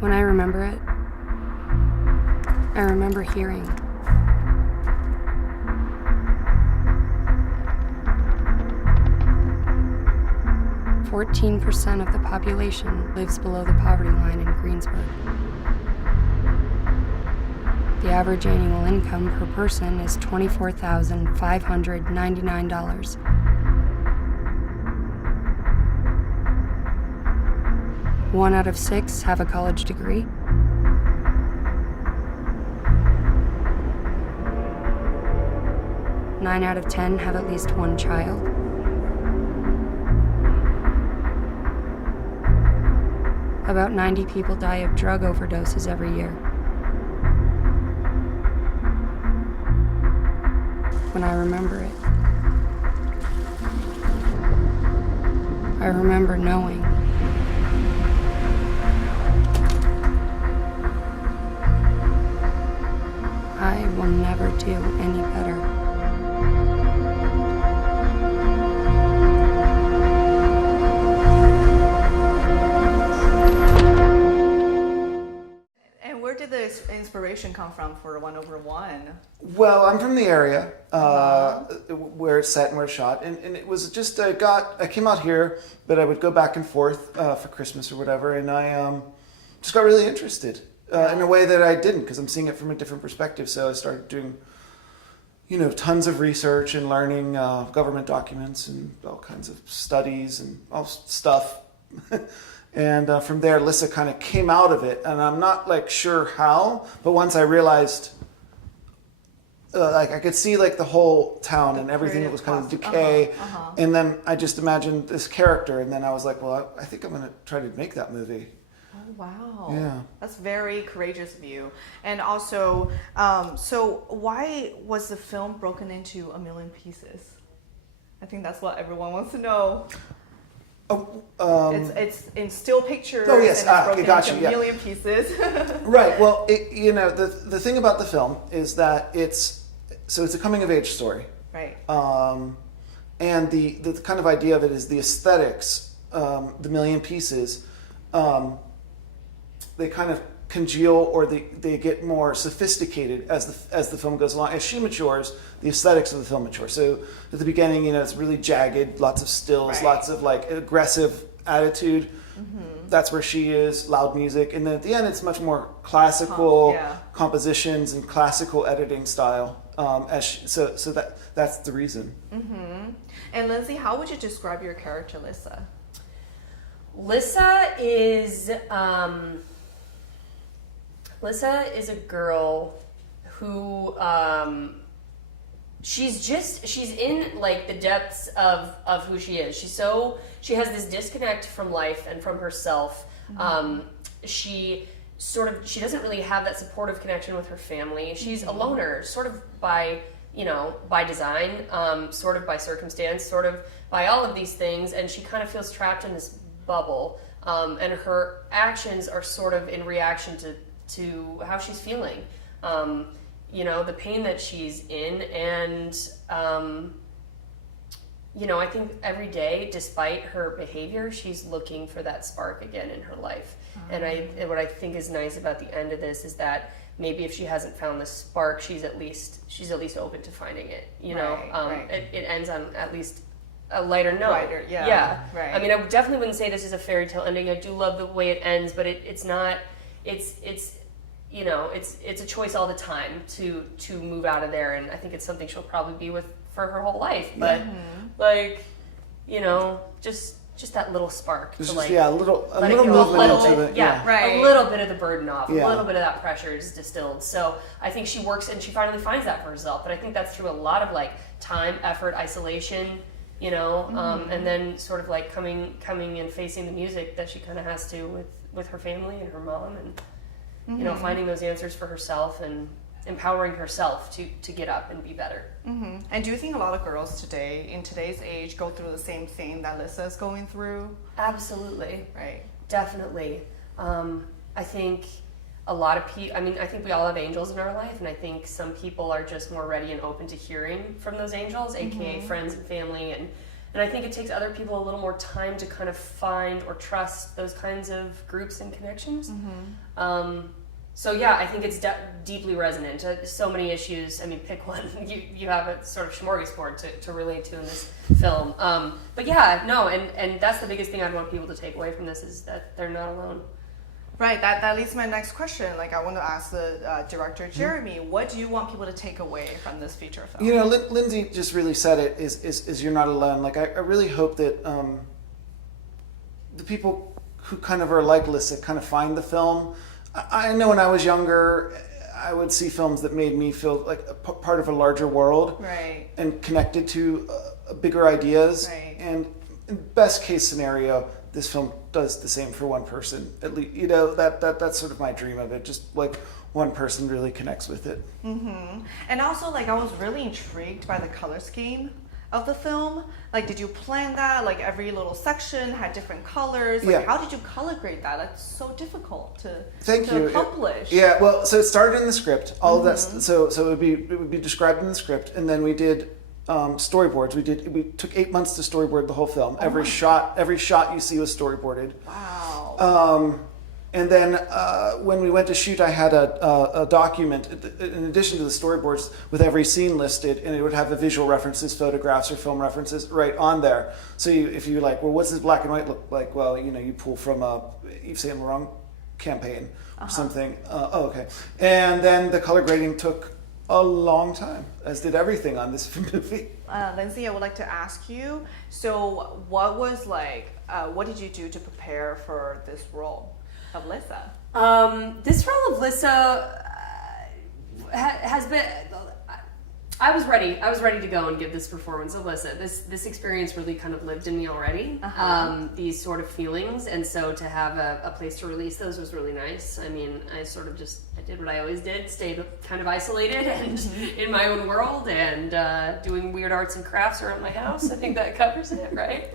When I remember it, I remember hearing. "14% of the population lives below the poverty line in Greensburg. The average annual income per person is $24,599. One out of 6 have a college degree. Nine out of 10 have at least one child. About 90 people die of drug overdoses every year. When I remember it, I remember knowing. I will never do any better." And where did the inspiration come from for 1Over1? Well, I'm from the area where it's set and where it's shot, and it was just I came out here, but I would go back and forth for Christmas or whatever, and I just got really interested in a way that I didn't, because I'm seeing it from a different perspective. So I started doing, tons of research and learning government documents and all kinds of studies and all stuff. And from there, Lissa kind of came out of it, and I'm not sure how, but once I realized, I could see the whole town and everything that was kind of decay, and then I just imagined this character, and then I was like, well, I think I'm going to try to make that movie. Oh, wow. Yeah. That's very courageous of you. And also, so why was the film broken into a million pieces? I think that's what everyone wants to know. It's in still pictures. Oh yes, and it's broken gotcha, into a million pieces. Right. Well, the thing about the film is that it's a coming of age story. Right. And the kind of idea of it is the aesthetics, the million pieces, they kind of congeal, or they get more sophisticated as the film goes along. As she matures, the aesthetics of the film mature. So at the beginning, it's really jagged, lots of stills, lots of aggressive attitude. Mm-hmm. That's where she is, loud music. And then at the end, it's much more classical compositions and classical editing style. So that's the reason. Mm-hmm. And Lindsay, how would you describe your character, Lissa? Lissa is a girl who she's in the depths of who she is. She has this disconnect from life and from herself. Mm-hmm. She doesn't really have that supportive connection with her family. She's a loner, sort of by design, sort of by circumstance, sort of by all of these things, and she kind of feels trapped in this bubble. And her actions are sort of in reaction to how she's feeling, the pain that she's in, and I think every day, despite her behavior, she's looking for that spark again in her life. And what I think is nice about the end of this is that maybe if she hasn't found the spark, she's at least open to finding it. Right. It ends on at least a lighter note. Yeah. Right. I mean, I definitely wouldn't say this is a fairy tale ending. I do love the way it ends, but it's not. It's a choice all the time to move out of there, and I think it's something she'll probably be with for her whole life. But just that little spark. A little movement into it. A little bit of the burden off. A little bit of that pressure is distilled. So I think she works and she finally finds that for herself. But I think that's through a lot of time, effort, isolation. And then sort of coming and facing the music that she kind of has to with her family and her mom, and finding those answers for herself and empowering herself to get up and be better. Mm-hmm. And do you think a lot of girls today, in today's age, go through the same thing that Lissa is going through? Absolutely. Right. Definitely. I think a lot of people, I think we all have angels in our life, and I think some people are just more ready and open to hearing from those angels, aka friends and family and And I think it takes other people a little more time to kind of find or trust those kinds of groups and connections. So yeah, I think it's deeply resonant. So many issues. I mean, pick one. You have a sort of smorgasbord to relate to in this film. But yeah, no, and that's the biggest thing I'd want people to take away from this is that they're not alone. Right, that leads to my next question. Like, I want to ask the director, Jeremy, what do you want people to take away from this feature film? You know, Lindsay just really said it, is you're not alone. Like, I really hope that the people who kind of are like Lissa kind of find the film. I know when I was younger, I would see films that made me feel like a part of a larger world. Right. And connected to bigger ideas. Right. And in best case scenario, this film does the same for one person. At least, you know, that's sort of my dream of it. Just like one person really connects with it. And also, like, I was really intrigued by the color scheme of the film. Like, did you plan that? Like, every little section had different colors. Like, how did you color grade that? That's so difficult to accomplish. Well, so it started in the script. All of that. So it would be described in the script, and then we did storyboards. We took 8 months to storyboard the whole film. Every shot you see was storyboarded. Wow. And then when we went to shoot, I had a document in addition to the storyboards with every scene listed, and it would have the visual references, photographs or film references right on there. So if you're like, well, what's this black and white look like? Well, you know, you pull from a Yves Saint Laurent campaign or something. Okay. And then the color grading took a long time, as did everything on this movie. Lindsay, I would like to ask you, so what did you do to prepare for this role of Lissa? This role of Lissa has been... I was ready to go and give this performance of Lissa. This experience really kind of lived in me already, these sort of feelings, and so to have a place to release those was really nice. I mean, I did what I always did, stayed kind of isolated and in my own world, and doing weird arts and crafts around my house. I think that covers it, right?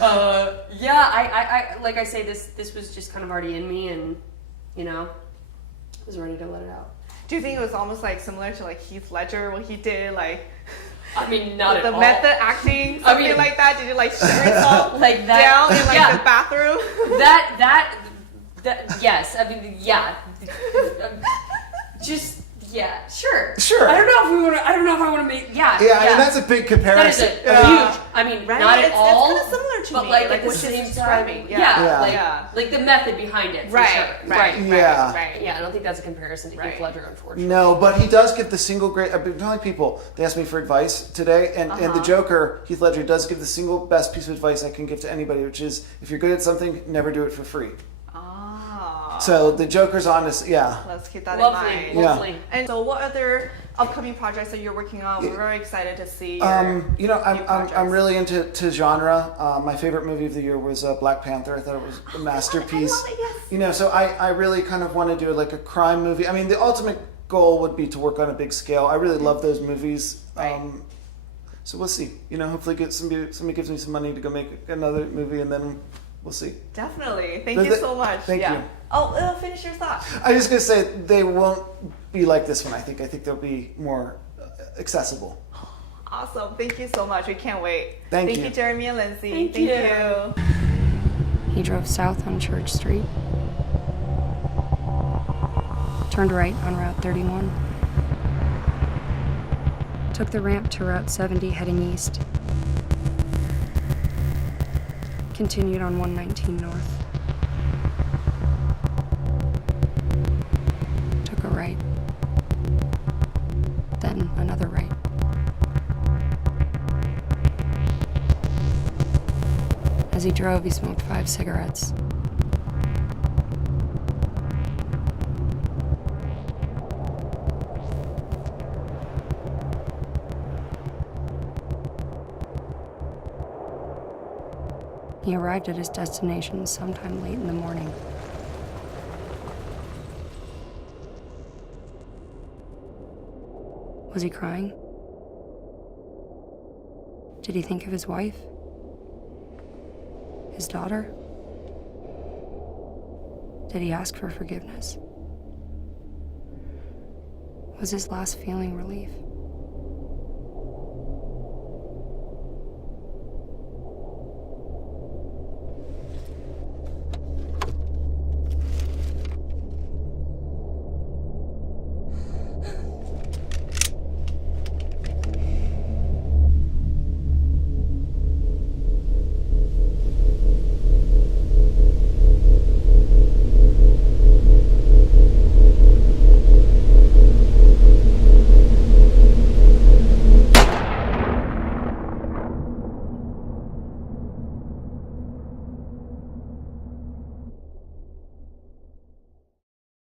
I like I say, this was just kind of already in me, and, you know, I was ready to let it out. Do you think it was almost like similar to like Heath Ledger, what he did, like? I mean, not at all. The method acting, something like that. Did you like shut yourself like that down in like the bathroom? That yes. I mean, yeah. Just yeah, sure. I don't know if I want to make I mean, that's a big comparison. That is huge. I mean, right? not at all. It's kind of similar to but me, like at the what same she's describing. time, like the method behind it. For sure. Right. Yeah, I don't think that's a comparison to Heath Ledger, unfortunately. No, but he does give the single great. I've been telling people, they asked me for advice today, and the Joker, Heath Ledger, does give the single best piece of advice I can give to anybody, which is if you're good at something, never do it for free. So the Joker's honest, Let's keep that in mind. Lovely. And so, what other upcoming projects that you're working on? We're very excited to see. You know, I'm really into genre. My favorite movie of the year was Black Panther. I thought it was a masterpiece. I love it, yes. You know, so I really kind of want to do like a crime movie. I mean, the ultimate goal would be to work on a big scale. I really love those movies. Right. So we'll see. You know, hopefully somebody gives me some money to go make another movie, and then we'll see. Definitely. Thank you so much. Thank you. Oh, finish your thought. I was just going to say they won't be like this one, I think. I think they'll be more accessible. Awesome. Thank you so much. We can't wait. Thank you, Jeremy and Lindsay. Thank you. He drove south on Church Street, turned right on Route 31, took the ramp to Route 70 heading east, continued on 119 north, took a right, then another right. As he drove, he smoked 5 cigarettes. He arrived at his destination sometime late in the morning. Was he crying? Did he think of his wife? His daughter? Did he ask for forgiveness? Was his last feeling relief?